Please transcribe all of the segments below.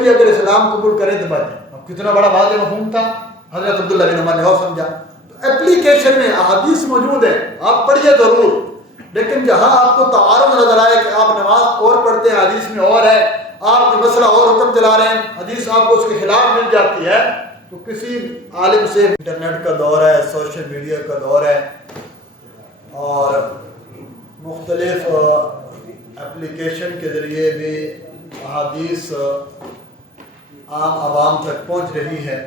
بھی اگر اسلام قبول کریں تو بچیں. اب کتنا بڑا واضح مفہوم تھا. حضرت عبداللہ بن عمر نے اور سمجھا. تو اپلیکیشن میں احادیث موجود ہیں, آپ پڑھیے ضرور, لیکن جہاں آپ کو تعارض نظر آئے کہ آپ نماز اور پڑھتے ہیں حدیث میں اور ہے, آپ کے مسئلہ اور حکم چلا رہے ہیں, حدیث آپ کو اس کے خلاف مل جاتی ہے, تو کسی عالم سے. انٹرنیٹ کا دور ہے, سوشل میڈیا کا دور ہے, اور مختلف اپلیکیشن کے ذریعے بھی احادیث عام عوام تک پہنچ رہی ہے.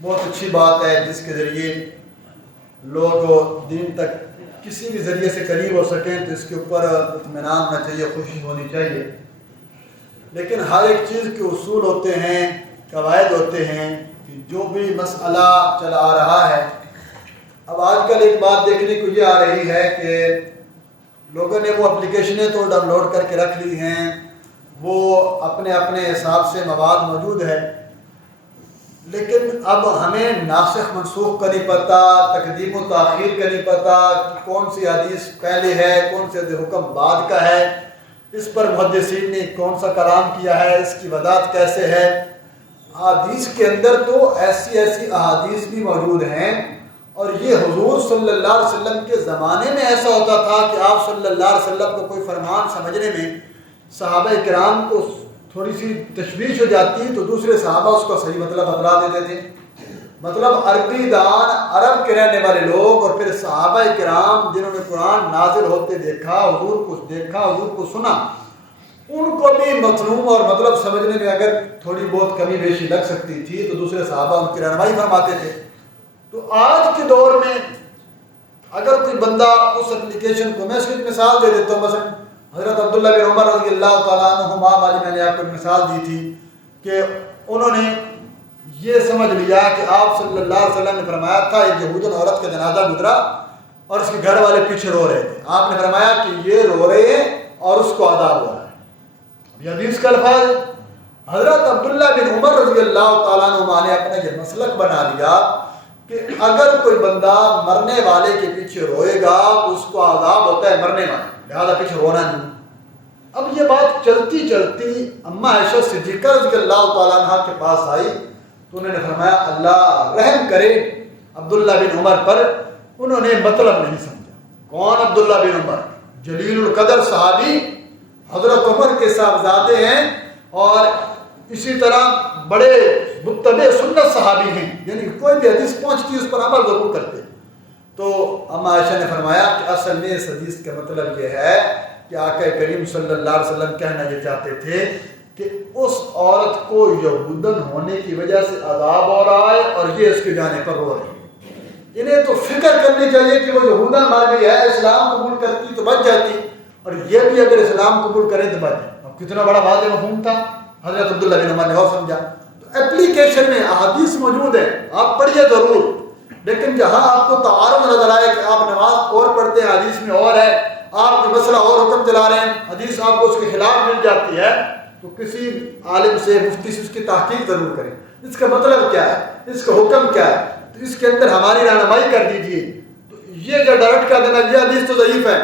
بہت اچھی بات ہے جس کے ذریعے لوگ دین تک کسی بھی ذریعے سے قریب ہو سکیں, تو اس کے اوپر اطمینان ہونا چاہیے, خوشی ہونی چاہیے. لیکن ہر ایک چیز کے اصول ہوتے ہیں, قواعد ہوتے ہیں, کہ جو بھی مسئلہ چلا آ رہا ہے. اب آج کل ایک بات دیکھنے کو یہ آ رہی ہے کہ لوگوں نے وہ اپلیکیشنیں تو ڈاؤن لوڈ کر کے رکھ لی ہیں, وہ اپنے اپنے حساب سے مواد موجود ہے, لیکن اب ہمیں ناسخ منسوخ کا نہیں پتہ, تقدیم و تاخیر کا نہیں پتہ, کون سی حدیث پہلے ہے, کون سے حکم بعد کا ہے, اس پر محدثین نے کون سا کلام کیا ہے, اس کی وضاحت کیسے ہے. حدیث کے اندر تو ایسی احادیث بھی موجود ہیں, اور یہ حضور صلی اللہ علیہ وسلم کے زمانے میں ایسا ہوتا تھا کہ آپ صلی اللہ علیہ وسلم کو کوئی فرمان سمجھنے میں صحابہ کرام کو تھوڑی سی تشویش ہو جاتی تو دوسرے صحابہ اس کا صحیح مطلب بتلا دیتے تھے. مطلب عربی دان, عرب کے رہنے والے لوگ, اور پھر صحابہ کرام جنہوں نے قرآن نازل ہوتے دیکھا, حضور کو دیکھا, حضور کو سنا, ان کو بھی مفہوم اور مطلب سمجھنے میں اگر تھوڑی بہت کمی بیشی لگ سکتی تھی تو دوسرے صحابہ ان کی رہنمائی فرماتے تھے. تو آج کے دور میں اگر کوئی بندہ اس اپلیکیشن کو, میں اس کی مثال دے دیتا ہوں, مثلا حضرت عبداللہ بن عمر رضی اللہ تعالیٰ عنہما والی میں نے آپ کو مثال دی تھی کہ انہوں نے یہ سمجھ لیا کہ آپ صلی اللہ علیہ وسلم نے فرمایا تھا ایک یہودن عورت کا جنازہ گزرا اور اس کے گھر والے پیچھے رو رہے تھے. آپ نے فرمایا کہ یہ رو رہے ہیں اور اس کو عذاب ہو رہا ہے. یہ حدیث کا الفاظ. حضرت عبداللہ بن عمر رضی اللہ تعالیٰ عنہما نے اپنا یہ مسلک بنا لیا کہ اگر کوئی بندہ مرنے والے کے پیچھے روئے گا تو اس کو عذاب ہوتا ہے مرنے والے, لہذا پیچھے رونا نہیں. اب یہ بات چلتی چلتی اماں عائشہ صدیقہ رضی اللہ تعالیٰ عنہ کے پاس آئی تو انہوں نے فرمایا اللہ رحم کرے عبداللہ بن عمر پر. انہوں نے مطلب نہیں سمجھا. کون عبداللہ بن عمر؟ جلیل القدر صحابی, حضرت عمر کے صاحبزادے ہیں, اور اسی طرح بڑے متبع سنت صحابی ہیں, یعنی کوئی بھی حدیث پہنچتی اس پر عمل ضرور کرتے. تو اماں عائشہ نے فرمایا کہ اصل میں اس حدیث کا مطلب یہ ہے کہ آقا کریم صلی اللہ علیہ وسلم کہنا یہ چاہتے تھے کہ اس عورت کو یہودن ہونے کی وجہ سے عذاب ہو رہا ہے اور یہ اس کے جانے پر رو رہے ہیں. انہیں تو فکر کرنی چاہیے کہ وہ یہودن مار گئی ہے, اسلام قبول کرتی تو بچ جاتی, اور یہ بھی اگر اسلام قبول کرے تو بچ جائے. اب کتنا بڑا واضح مفہوم تھا. حضرت عبداللہ بن عمر نے اور سمجھا. تو اپلیکیشن میں احادیث موجود ہیں, آپ پڑھیے ضرور, لیکن جہاں آپ کو تعارض نظر آئے کہ آپ نماز اور پڑھتے ہیں حدیث میں اور ہے, آپ کے مسئلہ اور حکم چلا رہے ہیں, حدیث آپ کو اس کے خلاف مل جاتی ہے, تو کسی عالم سے, مفتی سے اس کی تحقیق ضرور کریں. اس کا مطلب کیا ہے, اس کا حکم کیا ہے, تو اس کے اندر ہماری رہنمائی کر دیجیے. تو یہ جو ڈائریکٹ کر دینا یہ حدیث تو ضعیف ہے,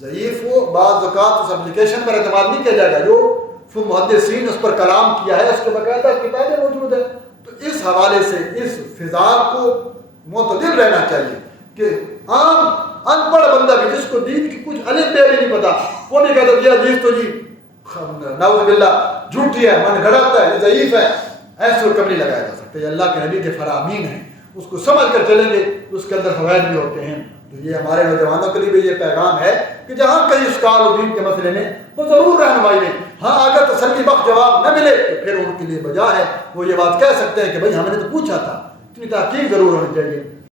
ضعیف ہو بعض اوقات اس اپلیکیشن پر اعتماد نہیں کیا جائے گا. جو محدثین اس پر کلام کیا ہے اس کے باقاعدہ کتابیں موجود ہیں. تو اس حوالے سے اس فضا کو معتدل رہنا چاہیے کہ عام ان پڑھ بندہ بھی جس کو دین کی کچھ الف بے بھی نہیں پتا, وہ نہیں کہتا یہ حدیث تو جی نعوذ باللہ جھوٹی ہے, من گھڑاتا ہے, یہ ضعیف ہے, ایسے حکم نہیں لگایا جا سکتا. یہ اللہ کے نبی کے فرامین ہیں, اس کو سمجھ کر چلیں گے تو اس کے اندر فوائد بھی ہوتے ہیں. تو یہ ہمارے نوجوانوں کے لیے بھی یہ پیغام ہے کہ جہاں کہیں اشکال و دین کے مسئلے میں وہ ضرور رہنمائی لیں. ہاں اگر تسلی بخش جواب نہ ملے تو پھر ان کے لیے بجا ہے وہ یہ بات کہہ سکتے ہیں کہ بھائی ہم نے تو پوچھا تھا. اتنی تحقیق ضرور ہونی چاہیے.